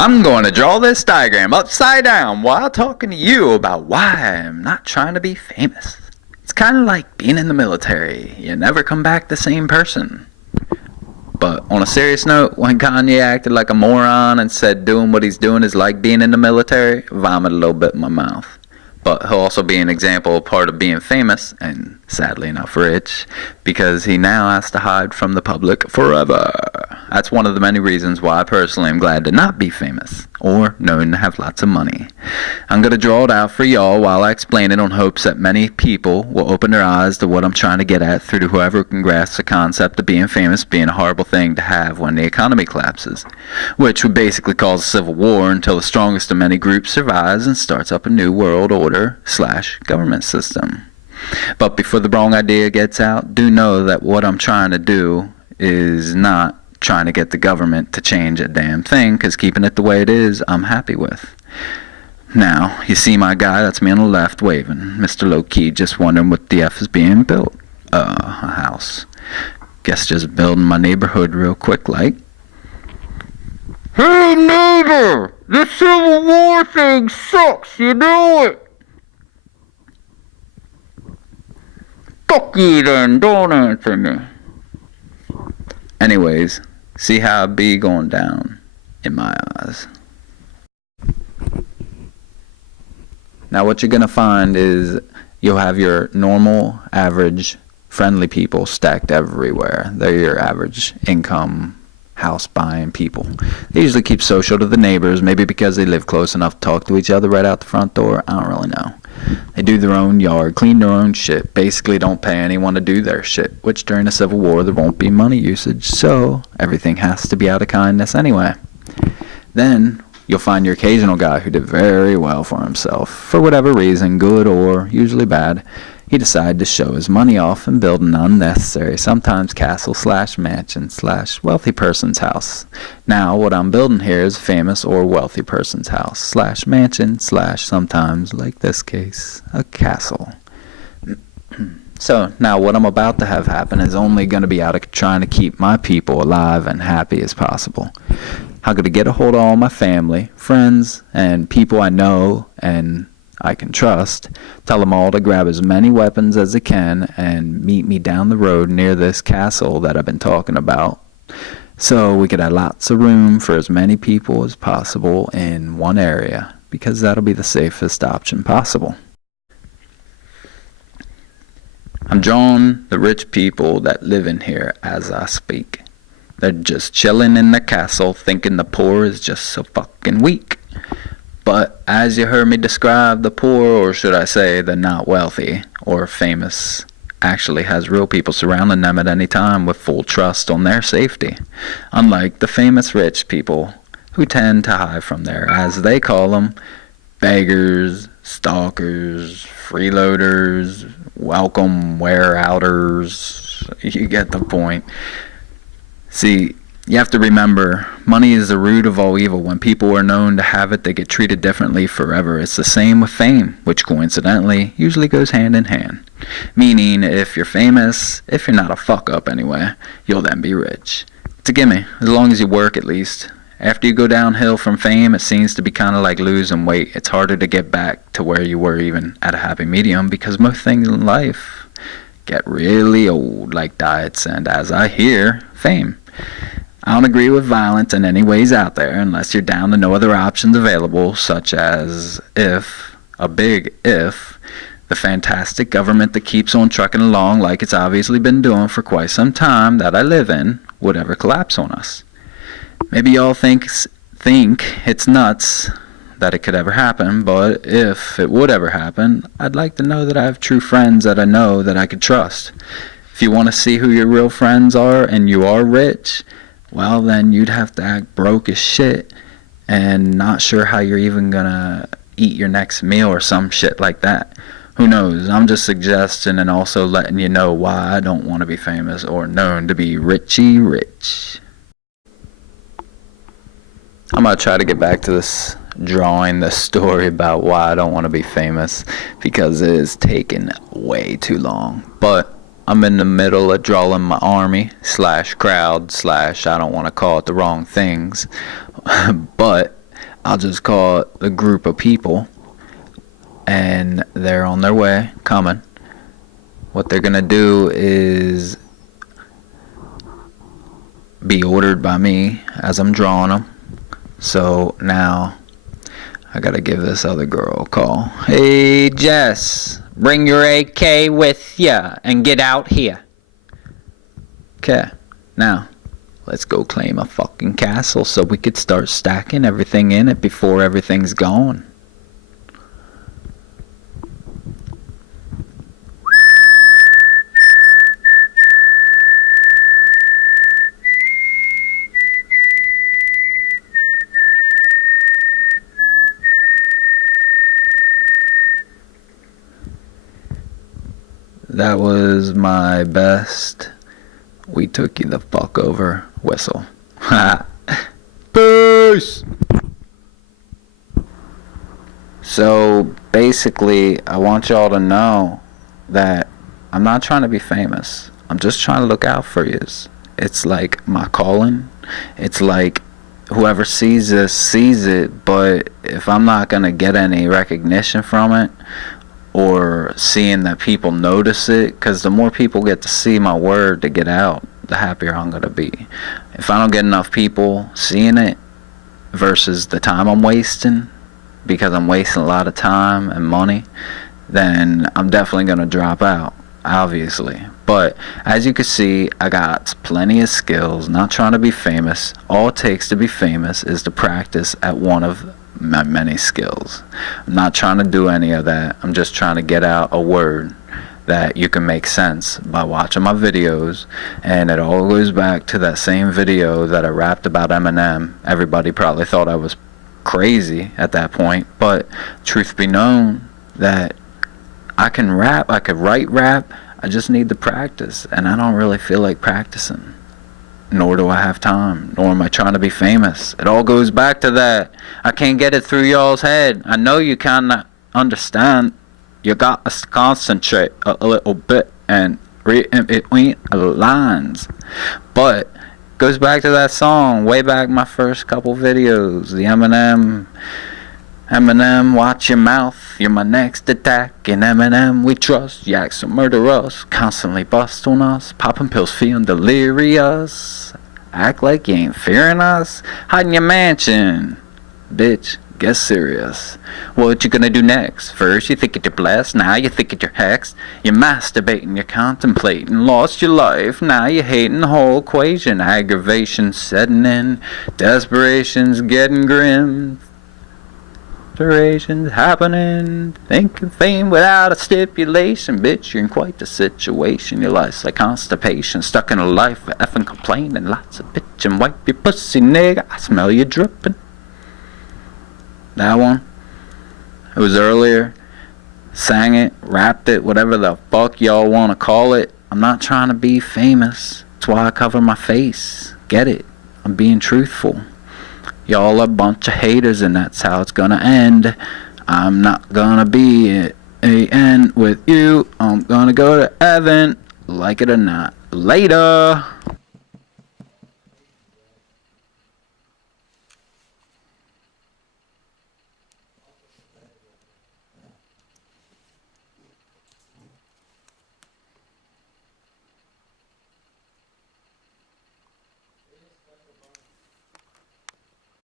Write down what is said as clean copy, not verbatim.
I'm going to draw this diagram upside down while talking to you about why I'm not trying to be famous. It's kind of like being in the military. You never come back the same person. But on a serious note, when Kanye acted like a moron and said doing what he's doing is like being in the military, vomit a little bit in my mouth. But he'll also be an example, part of being famous, and sadly enough rich, because he now has to hide from the public forever. That's one of the many reasons why I personally am glad to not be famous, or known to have lots of money. I'm going to draw it out for y'all while I explain it on hopes that many people will open their eyes to what I'm trying to get at through to whoever can grasp the concept of being famous being a horrible thing to have when the economy collapses, which would basically cause a civil war until the strongest of many groups survives and starts up a new world order / government system. But before the wrong idea gets out, do know that what I'm trying to do is not trying to get the government to change a damn thing, because keeping it the way it is, I'm happy with. Now, you see my guy, that's me on the left waving, Mr. Low-Key, just wondering what the F is being built. A house. Guess just building my neighborhood real quick like. Hey neighbor, this Civil War thing sucks, you know it? Fuck you then, don't answer me. Anyways, see how it be going down in my eyes. Now what you're gonna find is you'll have your normal, average, friendly people stacked everywhere. They're your average income, house buying people. They usually keep social to the neighbors, maybe because they live close enough to talk to each other right out the front door. I don't really know. They do their own yard, clean their own shit, basically don't pay anyone to do their shit, which during the Civil War there won't be money usage, so everything has to be out of kindness anyway. Then you'll find your occasional guy who did very well for himself. For whatever reason, good or usually bad, he decided to show his money off and build an unnecessary, sometimes castle / mansion / wealthy person's house. Now, what I'm building here is a famous or wealthy person's house / mansion / sometimes, like this case, a castle. So, now what I'm about to have happen is only going to be out of trying to keep my people alive and happy as possible. I'm going to get a hold of all my family, friends, and people I know and I can trust, tell them all to grab as many weapons as they can and meet me down the road near this castle that I've been talking about, so we could have lots of room for as many people as possible in one area, because that'll be the safest option possible. I'm drawing the rich people that live in here as I speak. They're just chilling in the castle thinking the poor is just so fucking weak. But as you heard me describe, the poor, or should I say the not wealthy or famous, actually has real people surrounding them at any time with full trust on their safety. Unlike the famous rich people who tend to hide from their, as they call them, beggars, stalkers, freeloaders, welcome wear-outers. You get the point. See, you have to remember, money is the root of all evil. When people are known to have it, they get treated differently forever. It's the same with fame, which coincidentally usually goes hand in hand. Meaning, if you're famous, if you're not a fuck-up anyway, you'll then be rich. It's a gimme, as long as you work at least. After you go downhill from fame, it seems to be kind of like losing weight. It's harder to get back to where you were even at a happy medium, because most things in life get really old, like diets and, as I hear, fame. I don't agree with violence in any ways out there unless you're down to no other options available, such as if, a big if, the fantastic government that keeps on trucking along like it's obviously been doing for quite some time that I live in would ever collapse on us. Maybe y'all think it's nuts that it could ever happen, but if it would ever happen, I'd like to know that I have true friends that I know that I could trust. If you want to see who your real friends are and you are rich, well then you'd have to act broke as shit and not sure how you're even gonna eat your next meal or some shit like that. Who knows? I'm just suggesting and also letting you know why I don't want to be famous or known to be richy rich. I'm gonna try to get back to this drawing, the story about why I don't want to be famous, because it is taking way too long. But I'm in the middle of drawing my army / crowd / I don't want to call it the wrong things, but I'll just call it the group of people, and they're on their way, coming. What they're gonna do is be ordered by me as I'm drawing them. So now I gotta give this other girl a call. Hey Jess, bring your AK with ya and get out here. Okay, now let's go claim a fucking castle so we could start stacking everything in it before everything's gone. That was my best "we took you the fuck over" whistle. Peace! So basically, I want y'all to know that I'm not trying to be famous. I'm just trying to look out for yous. It's like my calling. It's like whoever sees this sees it, but if I'm not gonna get any recognition from it, or seeing that people notice it, because the more people get to see my word to get out, the happier I'm going to be. If I don't get enough people seeing it versus the time I'm wasting, because I'm wasting a lot of time and money, then I'm definitely going to drop out, obviously. But as you can see, I got plenty of skills, not trying to be famous. All it takes to be famous is to practice at one of my many skills. I'm not trying to do any of that. I'm just trying to get out a word that you can make sense by watching my videos. And it all goes back to that same video that I rapped about Eminem. Everybody probably thought I was crazy at that point, but truth be known that I can rap, I could write rap, I just need to practice, and I don't really feel like practicing. Nor do I have time, nor am I trying to be famous. It all goes back to that. I can't get it through y'all's head. I know you cannot understand. You got to concentrate a little bit and read in between the lines. But it goes back to that song, way back my first couple videos. The Eminem, watch your mouth, you're my next attack. In Eminem we trust, yaks will murder us, constantly bust on us, popping pills feeling delirious. Act like you ain't fearing us, hide in your mansion, bitch, get serious. What you gonna do next? First you think you're blessed, now you think you're hexed. You're masturbating, you're contemplating, lost your life, now you're hating the whole equation. Aggravation setting in, desperation's getting grim. Durations happening, thinking fame without a stipulation. Bitch, you're in quite the situation. Your life's like constipation, stuck in a life of effing complaining. Lots of bitchin', wipe your pussy, nigga, I smell you dripping. That one, it was earlier. Sang it, rapped it, whatever the fuck y'all wanna call it. I'm not trying to be famous. That's why I cover my face. Get it? I'm being truthful. Y'all are a bunch of haters, and that's how it's gonna end. I'm not gonna be at a end with you. I'm gonna go to heaven, like it or not. Later.